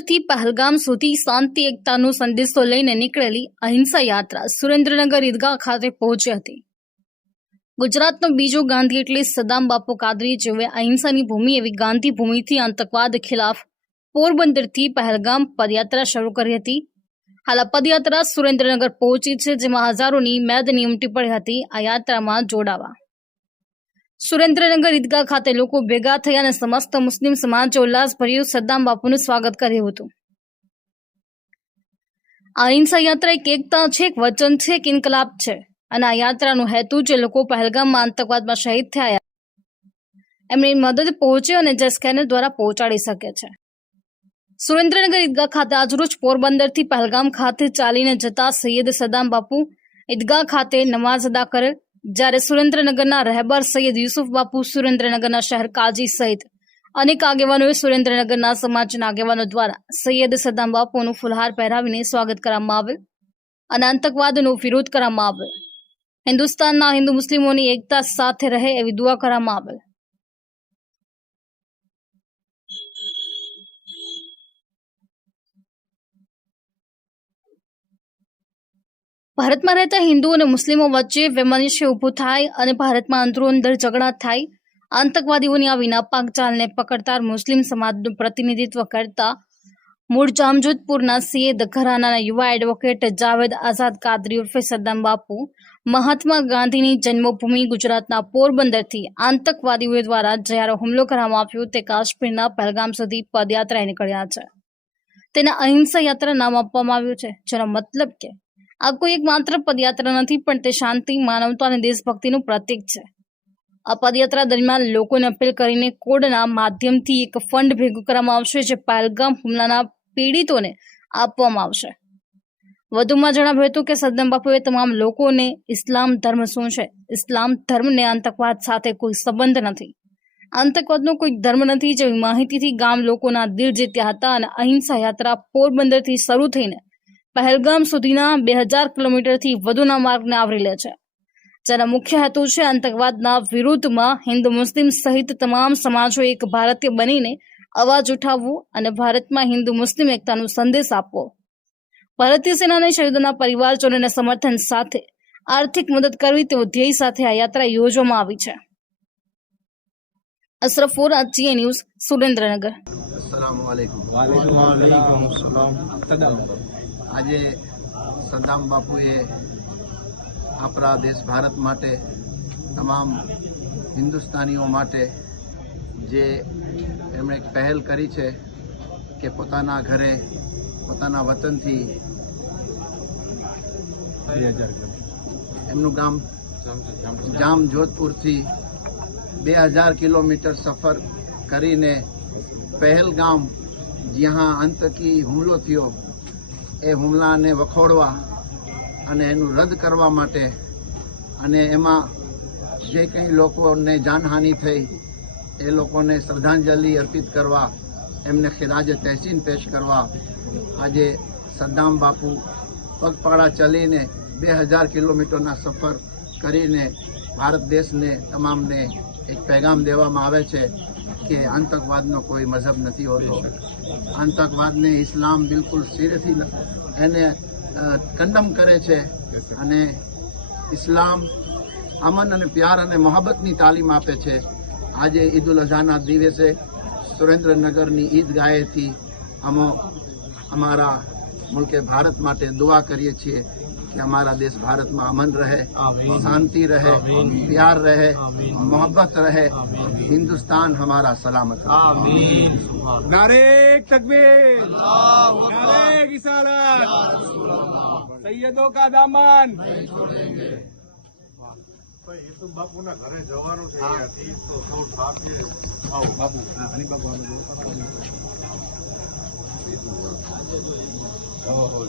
થી પહેલગામ સુધી શાંતિ એકતાનો સંદેશો લઈને નીકળેલી અહિંસા યાત્રા સુરેન્દ્રનગર ઈદગાહ ખાતે પહોંચી હતી ગુજરાતનો બીજો ગાંધી એટલે સદામ બાપુ કાદરી જેઓએ અહિંસાની ભૂમિ એવી ગાંધી ભૂમિથી આતંકવાદ ખિલાફ પોરબંદરથી પહેલગામ પદયાત્રા શરૂ કરી હતી હાલ આ પદયાત્રા સુરેન્દ્રનગર પહોંચી છે જેમાં હજારોની મેદની ઉમટી પડી હતી આ યાત્રામાં જોડાવા સુરેન્દ્રનગર ઈદગાહ ખાતે લોકો ભેગા થયા અને સમસ્ત મુસ્લિમ સમાજે ઉલ્લાસભર્યું સદ્દામ બાપુનું સ્વાગત કર્યું હતું. આ અહિંસા યાત્રા એક એકતા છે, એક વચન છે, એક ઇન્કલાબ છે અને આ યાત્રાનો હેતુ જે લોકો પહેલગામમાં આતંકવાદમાં શહીદ થયા. એમની મદદ પહોંચે અને જે સ્કેનર દ્વારા પહોંચાડી શકે છે. સુરેન્દ્રનગર ઈદગાહ ખાતે આજરોજ પોરબંદરથી પહેલગામ ખાતે ચાલીને જતા સૈયદ સદામ બાપુ ઈદગાહ ખાતે નમાઝ અદા કરે જ્યારે સુરેન્દ્રનગરના રહેબર સૈયદ યુસુફ બાપુ સુરેન્દ્રનગરના શહેર કાજી સહિત અનેક આગેવાનોએ સુરેન્દ્રનગરના સમાજના આગેવાનો દ્વારા સૈયદ સદામ બાપુનું ફુલહાર પહેરાવીને સ્વાગત કરવામાં આવેલ અને આતંકવાદનો વિરોધ કરવામાં આવેલ હિન્દુસ્તાનના હિન્દુ મુસ્લિમોની એકતા સાથે રહે એવી દુઆ કરવામાં આવેલ. ભારતમાં રહેતા હિન્દુ અને મુસ્લિમો વચ્ચે વૈમનસ્ય ઊભું થાય અને ભારતમાં અંદરો અંદર ઝઘડા થાય. આતંકવાદીઓની આ વિનાપાક ચાલને પકડતા મુસ્લિમ સમાજનું પ્રતિનિધિત્વ કરતા મૂળ જામજોધપુરના સીએ ઘરાનાના યુવા એડવોકેટ જાવેદ આઝાદ કાદરી ઉર્ફે સદ્દામ બાપુ, મહાત્મા ગાંધીની જન્મભૂમિ ગુજરાતના પોરબંદરથી આતંકવાદીઓ દ્વારા જ્યારે હુમલો કરવામાં આવ્યો તે કાશ્મીરના પહેલગામ સુધી પદયાત્રાએ નીકળ્યા છે. તેને અહિંસા યાત્રા નામ આપવામાં આવ્યું છે, જેનો મતલબ કે આ કોઈ એક માત્ર પદયાત્રા નથી પણ તે શાંતિ માનવતા અને દેશભક્તિનું પ્રતીક છે આ પદયાત્રા દરમિયાન લોકોને અપીલ કરીને કોડના માધ્યમથી એક ફંડ ભેગું કરવામાં આવશે જે પહેલગામ હુમલાના પીડિતોને આપવામાં આવશે વધુમાં જણાવ્યું હતું કે સદ્દમ બાપુએ તમામ લોકોને ઇસ્લામ ધર્મ શું છે ઇસ્લામ ધર્મને આતંકવાદ સાથે કોઈ સંબંધ નથી આતંકવાદનો કોઈ ધર્મ નથી જેવી માહિતીથી ગામ લોકોના દિલ જીત્યા હતા અને અહિંસા યાત્રા પોરબંદરથી શરૂ થઈને પહેલગામ સુધીના બે હજાર કિલોમીટરથી વધુના માર્ગને આવરી લે છે. જેના મુખ્ય હેતુ છે આતંકવાદના વિરુદ્ધમાં હિન્દુ મુસ્લિમ સહિત તમામ સમાજો એક ભારતીય બનીને અવાજ ઉઠાવવું અને ભારતમાં હિન્દુ મુસ્લિમ એકતાનો સંદેશ આપવો. ભારતીય સેનાને શહીદોના પરિવારજનોને સમર્થન સાથે આર્થિક મદદ કરવી તેવો ધ્યેય સાથે આ યાત્રા યોજવામાં આવી છે. અશરફોર જીએ ન્યૂઝ સુરેન્દ્રનગર. આજે સદ્દામ બાપુએ આપણા દેશ ભારત માટે તમામ હિન્દુસ્તાનીઓ માટે જે એમણે પહેલ કરી છે કે પોતાના ઘરે, પોતાના વતનથી એમનું ગામ જામ જોધપુરથી બે હજાર કિલોમીટર સફર કરીને પહેલગામ જ્યાં આતંકી હુમલો થયો. એ હુમલાને વખોડવા અને એનું રદ કરવા માટે અને એમાં જે કંઈ લોકોને જાનહાનિ થઈ, એ લોકોને શ્રદ્ધાંજલિ અર્પિત કરવા, એમને ખિરાજે તહેસીન પેશ કરવા, આજે સદ્દામ બાપુ પગપાળા ચલીને બે હજાર કિલોમીટરના સફર કરીને ભારત દેશને તમામને એક પેગામ દેવામાં આવે છે. કે આતંકવાદનો કોઈ મઝહબ નથી હોતો. આતંકવાદને ઇસ્લામ બિલકુલ સિરિયસલી એને કંડમ કરે છે અને ઇસ્લામ અમન અને પ્યાર અને મોહબ્બતની તાલીમ આપે છે. આજે ઈદ ઉલ અઝાના દિવસે સુરેન્દ્રનગરની ઈદ ઈદગાહેથી અમો અમારા મુલ્કે ભારત માટે દુઆ કરીએ છીએ કે અમારા દેશ ભારતમાં અમન રહે શાંતિ રહે પ્યાર રહે મોહબ્બત રહે. मोहब्बत रहे हिंदुस्तान हमारा सलामत रहे आमीन नारे तकबीर नारे रिसालत सैयदों का दामन બાપુના ઘરે જવાનું છે અહીંયાથી તો સૌ થાકીએ આવો બાપુ હા હની બાપુ આવો. આવો, આવો.